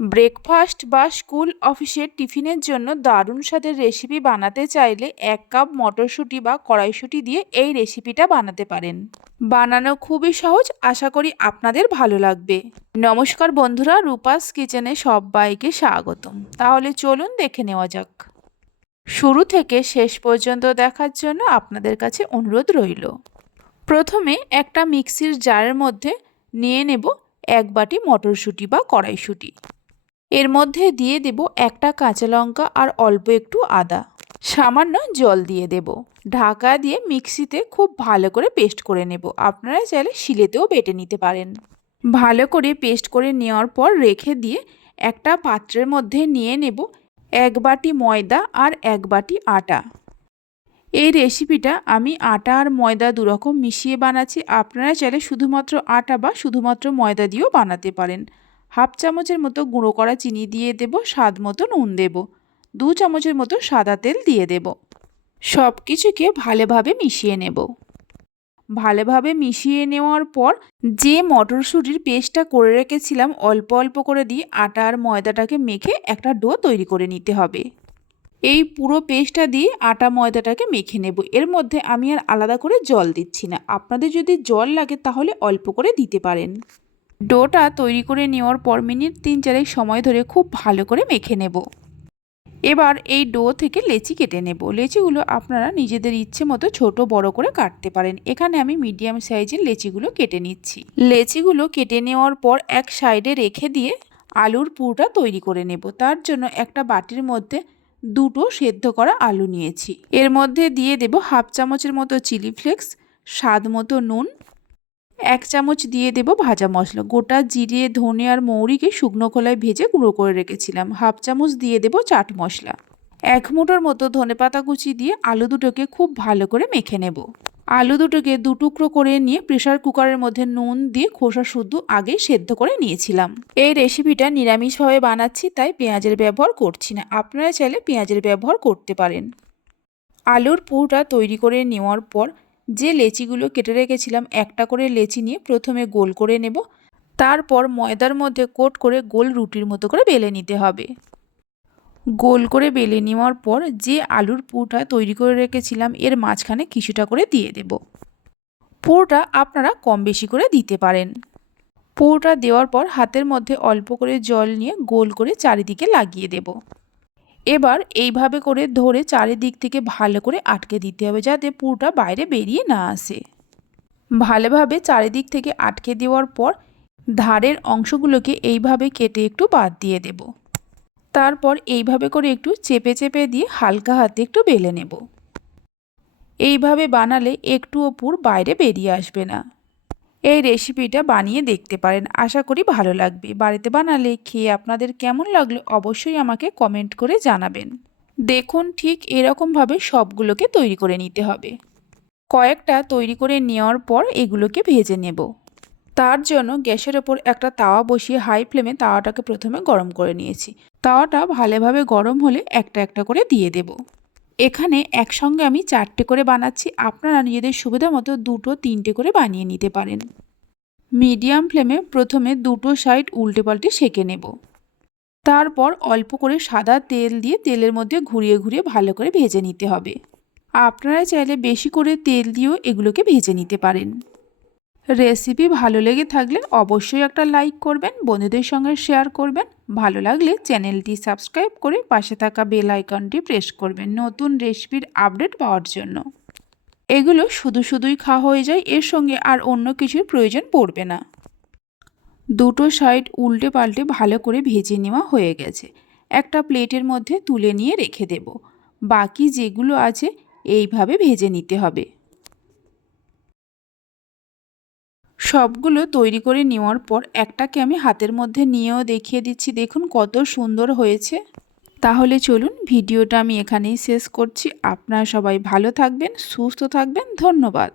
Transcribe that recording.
Breakfast বা school অফিসের টিফিনের জন্য দারুণ স্বাদের রেসিপি বানাতে চাইলে এক কাপ মটরশুঁটি বা কড়াইশুঁটি দিয়ে এই রেসিপিটা বানাতে পারেন। বানানো খুবই সহজ, আশা করি আপনাদের ভালো লাগবে। নমস্কার বন্ধুরা, রূপাস কিচেনে সবাইকে স্বাগতম। তাহলে চলুন দেখে নেওয়া যাক। শুরু থেকে শেষ পর্যন্ত দেখার জন্য আপনাদের কাছে অনুরোধ রইল। প্রথমে একটা মিক্সির জারের মধ্যে নিয়ে নেব এক বাটি মটরশুঁটি বা কড়াইশুঁটি। এর মধ্যে দিয়ে দেব একটা কাঁচা লঙ্কা আর অল্প একটু আদা। সামান্য জল দিয়ে দেব। ঢাকা দিয়ে মিক্সিতে খুব ভালো করে পেস্ট করে নেব। আপনারা চাইলে শিলেতেও বেটে নিতে পারেন। ভালো করে পেস্ট করে নেওয়ার পর রেখে দিয়ে একটা পাত্রের মধ্যে নিয়ে নেব এক বাটি ময়দা আর এক বাটি আটা। এই রেসিপিটা আমি আটা আর ময়দা দুরকম মিশিয়ে বানাচ্ছি। আপনারা চাইলে শুধুমাত্র আটা বা শুধুমাত্র ময়দা দিয়েও বানাতে পারেন। হাফ চামচের মতো গুঁড়ো করা চিনি দিয়ে দেব, স্বাদ মতো নুন দেব, দু চামচের মতো সাদা তেল দিয়ে দেব। সব কিছুকে ভালোভাবে মিশিয়ে নেব। ভালোভাবে মিশিয়ে নেওয়ার পর যে মটরশুঁটির পেস্টটা করে রেখেছিলাম, অল্প অল্প করে দিয়ে আটা আর ময়দাটাকে মেখে একটা ডো তৈরি করে নিতে হবে। এই পুরো পেস্টটা দিয়ে আটা, ময়দাটাকে মেখে নেব। এর মধ্যে আমি আর আলাদা করে জল দিচ্ছি না। আপনাদের যদি জল লাগে তাহলে অল্প করে দিতে পারেন। ডোটা তৈরি করে নেওয়ার পর মিনিট তিন চারেক সময় ধরে খুব ভালো করে মেখে নেব। এবার এই ডো থেকে লেচি কেটে নেব। লেচিগুলো আপনারা নিজেদের ইচ্ছে মতো ছোট, বড় করে কাটতে পারেন। এখানে আমি মিডিয়াম সাইজের লেচিগুলো কেটে নিচ্ছি। লেচিগুলো কেটে নেওয়ার পর এক সাইডে রেখে দিয়ে আলুর পুরটা তৈরি করে নেব। তার জন্য একটা বাটির মধ্যে দুটো সেদ্ধ করা আলু নিয়েছি। এর মধ্যে দিয়ে দেব হাফ চামচের মতো চিলি ফ্লেক্স, স্বাদ মতো নুন এক চামচ দিয়ে দেব ভাজা মশলা। গোটা জিরে, ধনে আর মৌরিকে শুকনো খোলায় ভেজে গুঁড়ো করে রেখেছিলাম। হাফ চামচ দিয়ে দেব চাট মশলা। এক মুঠোর মতো ধনে পাতা কুচি দিয়ে আলু দুটোকে খুব ভালো করে মেখে নেব। আলু দুটোকে দু টুকরো করে নিয়ে প্রেশার কুকারের মধ্যে নুন দিয়ে খোসা শুদ্ধ আগে সেদ্ধ করে নিয়েছিলাম। এই রেসিপিটা নিরামিষভাবে বানাচ্ছি, তাই পেঁয়াজের ব্যবহার করছি না। আপনারা চাইলে পেঁয়াজের ব্যবহার করতে পারেন। আলুর পুরটা তৈরি করে নেওয়ার পর যে লেচিগুলো কেটে রেখেছিলাম, একটা করে লেচি নিয়ে প্রথমে গোল করে নেব। তারপর ময়দার মধ্যে কোট করে গোল রুটির মতো করে বেলে নিতে হবে। গোল করে বেলে নেওয়ার পর যে আলুর পুরটা তৈরি করে রেখেছিলাম, এর মাঝখানে কিছুটা করে দিয়ে দেব। পুরটা আপনারা কম বেশি করে দিতে পারেন। পুরটা দেওয়ার পর হাতের মধ্যে অল্প করে জল নিয়ে গোল করে চারিদিকে লাগিয়ে দেব। এবার এইভাবে করে ধরে চারিদিক থেকে ভালো করে আটকে দিতে হবে যাতে পুরটা বাইরে বেরিয়ে না আসে। ভালোভাবে চারিদিক থেকে আটকে দেওয়ার পর ধারের অংশগুলোকে এইভাবে কেটে একটু বাদ দিয়ে দেব। তারপর এইভাবে করে একটু চেপে চেপে দিয়ে হালকা হাতে একটু বেলে নেব। এইভাবে বানালে একটুও পুর বাইরে বেরিয়ে আসবে না। এই রেসিপিটা বানিয়ে দেখতে পারেন। আশা করি ভালো লাগবে। বাড়িতে বানালে খেয়ে আপনাদের কেমন লাগল অবশ্যই আমাকে কমেন্ট করে জানাবেন। দেখুন ঠিক এরকমভাবে সবগুলোকে তৈরি করে নিতে হবে। কয়েকটা তৈরি করে নেওয়ার পর এগুলোকে ভেজে নেব। তার জন্য গ্যাসের ওপর একটা তাওয়া বসিয়ে হাই ফ্লেমে তাওয়াটাকে প্রথমে গরম করে নিয়েছি। তাওয়াটা ভালোভাবে গরম হলে একটা একটা করে দিয়ে দেব। এখানে একসঙ্গে আমি চারটে করে বানাচ্ছি। আপনারা নিজেদের সুবিধা মতো দুটো, তিনটে করে বানিয়ে নিতে পারেন। মিডিয়াম ফ্লেমে প্রথমে দুটো সাইড উল্টে পাল্টে সেঁকে নেব। তারপর অল্প করে সাদা তেল দিয়ে তেলের মধ্যে ঘুরিয়ে ঘুরিয়ে ভালো করে ভেজে নিতে হবে। আপনারা চাইলে বেশি করে তেল দিয়েও এগুলোকে ভেজে নিতে পারেন। রেসিপি ভালো লেগে থাকলে অবশ্যই একটা লাইক করবেন, বন্ধুদের সঙ্গে শেয়ার করবেন। ভালো লাগলে চ্যানেলটি সাবস্ক্রাইব করে পাশে থাকা বেল আইকনটি প্রেস করবেন নতুন রেসিপির আপডেট পাওয়ার জন্য। এগুলো শুধু শুধুই খাওয়া হয়ে যায়, এর সঙ্গে আর অন্য কিছুর প্রয়োজন পড়বে না। দুটো সাইড উল্টে পাল্টে ভালো করে ভেজে নেওয়া হয়ে গেছে। একটা প্লেটের মধ্যে তুলে নিয়ে রেখে দেব। বাকি যেগুলো আছে, এইভাবে ভেজে নিতে হবে। সবগুলো তৈরি করে নেওয়ার পর একটাকে আমি হাতের মধ্যে নিয়েও দেখিয়ে দিচ্ছি। দেখুন কত সুন্দর হয়েছে। তাহলে চলুন ভিডিওটা আমি এখানেই শেষ করছি। আপনারা সবাই ভালো থাকবেন, সুস্থ থাকবেন। ধন্যবাদ।